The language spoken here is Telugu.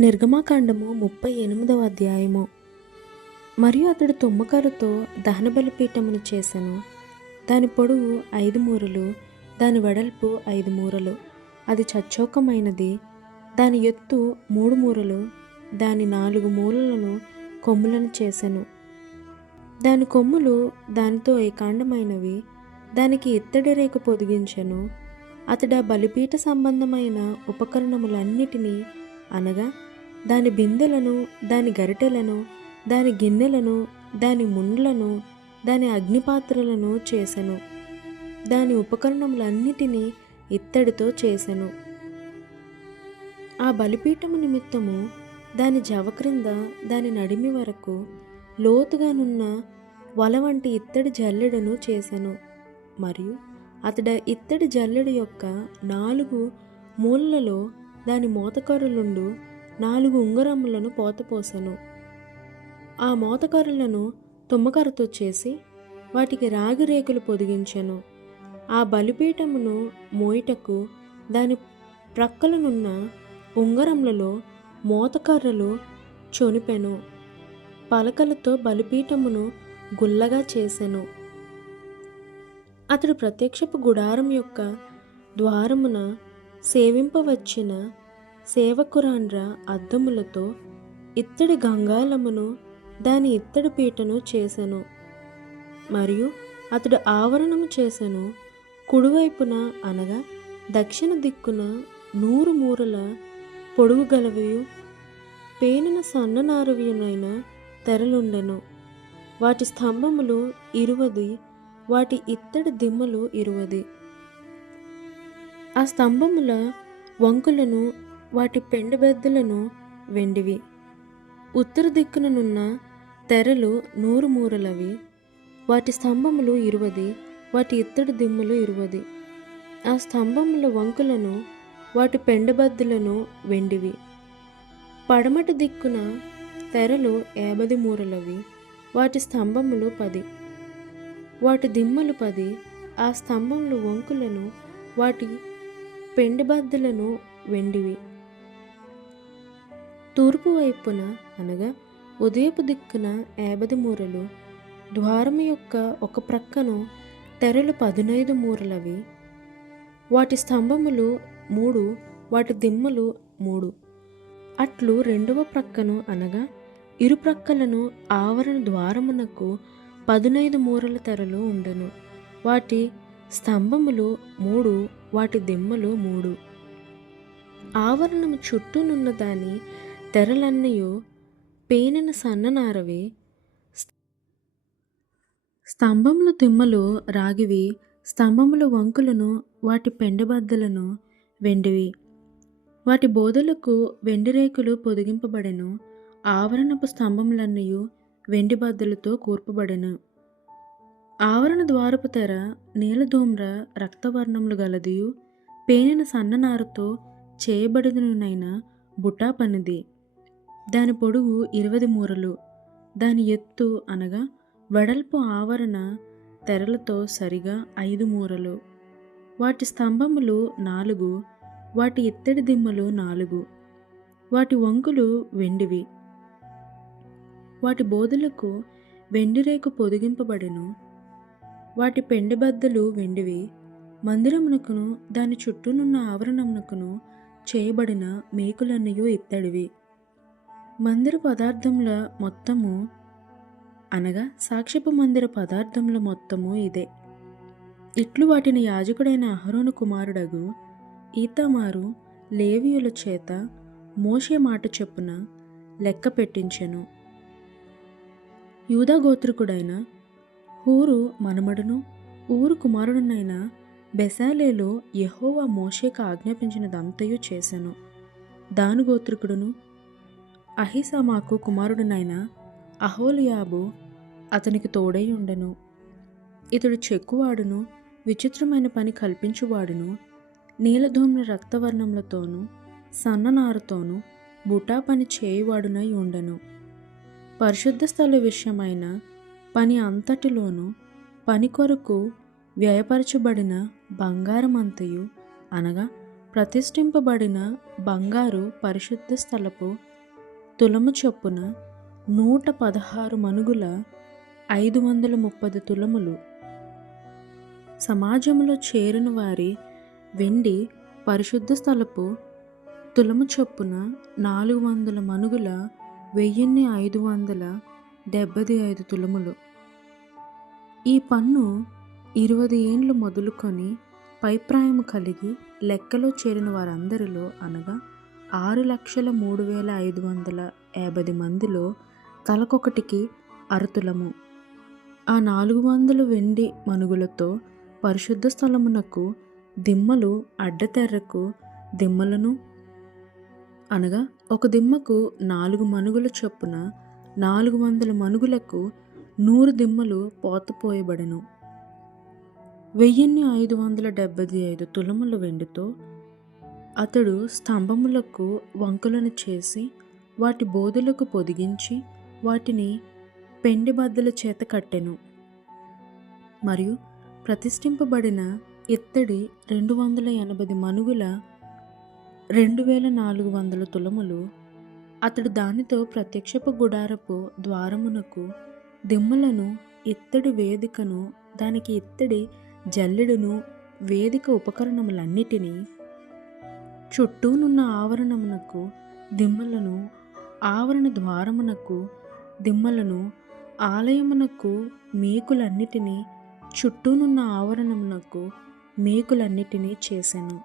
నిర్గమాకాండము ముప్పై ఎనిమిదవ అధ్యాయము. మరియు అతడు తుమ్మకరుతో దహన బలిపీఠమును చేశాను దాని పొడవు ఐదు మూరలు దాని వెడల్పు ఐదు మూరలు అది చచ్చోకమైనది. దాని ఎత్తు మూడు మూరలు దాని నాలుగు మూలలను కొమ్ములను చేశాను దాని కొమ్ములు దానితో ఏకాండమైనవి దానికి ఇత్తడి రేకు పొదిగించాను. అతడు బలిపీఠ సంబంధమైన ఉపకరణములన్నిటినీ అనగా దాని బిందెలను దాని గరిటెలను దాని గిన్నెలను దాని ముండ్లను దాని అగ్నిపాత్రలను చేసెను. దాని ఉపకరణములన్నిటినీ ఇత్తడితో చేసెను. ఆ బలిపీఠము నిమిత్తము దాని జవ క్రింద దాని నడిమి వరకు లోతుగానున్న వల వంటి ఇత్తడి జల్లెడను చేశాను మరియు అతడ ఇత్తడి జల్లెడు యొక్క నాలుగు మూలలలో దాని మోతకరులుండు నాలుగు ఉంగరములను పోతపోసెను. ఆ మోతకరులను తుమ్మకరతో చేసి వాటికి రాగి రేకులు పొదిగించెను. ఆ బలిపీఠమును మోయిటకు దాని ప్రక్కలనున్న ఉంగరములలో మోతకర్రలు చొనిపెను. పలకలతో బలిపీఠమును గుల్లగా చేసెను. అతడు ప్రత్యక్షపు గుడారం యొక్క ద్వారమున సేవింపవచ్చిన సేవకురాండ్ర అద్దములతో ఇత్తడి గంగాలమును దాని ఇత్తడి పీటను చేసెను. మరియు అతడు ఆవరణము చేసెను. కుడివైపున అనగా దక్షిణ దిక్కున నూరు మూరల పొడుగు గలవియు పేనిన సన్ననారవియునైన తెరలుండెను. వాటి స్తంభములు ఇరువది వాటి ఇత్తడి దిమ్మలు ఇరువది. ఆ స్తంభముల వంకులను వాటి పెండబెద్దలను వెండివి. ఉత్తర దిక్కుననున్న తెరలు నూరు మూరలవి. వాటి స్తంభములు ఇరువది వాటి ఇత్తడి దిమ్ములు ఇరువది. ఆ స్తంభముల వంకులను వాటి పెండబద్దులను వెండివి. పడమట దిక్కున తెరలు ఏబది మూరలవి వాటి స్తంభములు పది. వాటి దిమ్మలు పది ఆ స్తంభములు వంకులను వాటి పెండి బద్దలను వెండివి. తూర్పు వైపున అనగా ఉదయపు దిక్కున యాభై మూరలు ద్వారము యొక్క ఒక ప్రక్కను తెరలు పదునైదు మూరలవి. వాటి స్తంభములు మూడు వాటి దిమ్మలు మూడు. అట్లు రెండవ ప్రక్కను అనగా ఇరు ప్రక్కలను ఆవరణ ద్వారమునకు పదునైదు మూరల తెరలు ఉండెను. వాటి స్తంభములు మూడు వాటి దిమ్మలు మూడు. ఆవరణము చుట్టూనున్న దాని తెరలన్నయు పేనిన సన్ననారవి. స్తంభముల దిమ్మలు రాగివి స్తంభముల వంకులను వాటి పెండబద్దలను వెండివి. వాటి బోధలకు వెండి రేకులు పొదిగింపబడెను ఆవరణపు స్తంభములన్నయు వెండి బద్దలతో కూర్పబడెను. ఆవరణ ద్వారపు తెర నీలధూమ్ర రక్తవర్ణములు గలదియు పేనిన సన్ననారతో చేయబడినైన బుటా పనిది. దాని పొడుగు ఇరవై మూరలు. దాని ఎత్తు అనగా వెడల్పు ఆవరణ తెరలతో సరిగా ఐదు మూరలు. వాటి స్తంభములు నాలుగు వాటి ఇత్తడి దిమ్మలు నాలుగు. వాటి వంకులు వెండివి. వాటి బోధులకు వెండి రేకు పొదిగింపబడెను. వాటి పెండెబద్దలు వెండివి. మందిరమునకును దాని చుట్టూనున్న ఆవరణమునకును చేయబడిన మేకులన్నయూ ఇత్తడివి. మందిర పదార్థముల మొత్తము అనగా సాక్షిపు మందిర పదార్థముల మొత్తము ఇదే. ఇట్లు వాటిని యాజకుడైన అహరోను కుమారుడగు ఈతమారు లేవియుల చేత మోషే మాట చెప్పున లెక్క పెట్టించెను. యూదాగోత్రికుడైన ఊరు మనమడును ఊరు కుమారుడునైన బెసాలేలో యహోవా మోషేకు ఆజ్ఞాపించినదంతయు చేశాను దాను గోత్రికుడును అహిసామాకు కుమారుడునైన అహోలియాబు అతనికి తోడై ఉండెను. ఇతడు చెక్కువాడును విచిత్రమైన పని కల్పించువాడును నీలధూమ్ర రక్తవర్ణములతోనూ సన్ననారుతోనూ బుటా పని చేయువాడునై ఉండెను. పరిశుద్ధ స్థల విషయమైన పని అంతటిలోనూ పని కొరకు వ్యయపరచబడిన బంగారమంతయు అనగా ప్రతిష్ఠింపబడిన బంగారు పరిశుద్ధ స్థలపు తులము చొప్పున నూట పదహారు మనుగుల ఐదు వందల ముప్పది తులములు. సమాజంలో చేరిన వారి వెండి పరిశుద్ధ స్థలపు తులము చొప్పున నాలుగు వందల మనుగుల వెయ్యిన్ని ఐదు వందల డెబ్బది ఐదు తులములు. ఈ పన్ను ఇరవై ఏండ్లు మొదలుకొని పైప్రాయము కలిగి లెక్కలో చేరిన వారందరిలో అనగా ఆరు లక్షల మూడు వేల ఐదు వందల యాభై మందిలో తలకొకటికి అరతులము ఆ నాలుగు వందల వెండి మనుగులతో పరిశుద్ధ స్థలమునకు దిమ్మలు అడ్డతెర్రకు దిమ్మలను అనగా ఒక దిమ్మకు నాలుగు మనుగుల చొప్పున నాలుగు వందల మనుగులకు నూరు దిమ్మలు పోతపోయబడెను. వెయ్యిన్ని ఐదు వందల డెబ్బై ఐదు తులముల వెండితో అతడు స్తంభములకు వంకులను చేసి వాటి బోధులకు పొదిగించి వాటిని పెండి బద్దల చేత కట్టెను. మరియు ప్రతిష్ఠింపబడిన ఇత్తడి రెండు వందల ఎనభై మనుగుల రెండు వేల నాలుగు వందల తులములు అతడు దానితో ప్రత్యక్షపు గుడారపు ద్వారమునకు దిమ్మలను ఇత్తడి వేదికను దానికి ఇత్తడి జల్లెడును వేదిక ఉపకరణములన్నిటినీ చుట్టూనున్న ఆవరణమునకు దిమ్మలను ఆవరణ ద్వారమునకు దిమ్మలను ఆలయమునకు మేకులన్నిటినీ చుట్టూనున్న ఆవరణమునకు మేకులన్నిటినీ చేశాను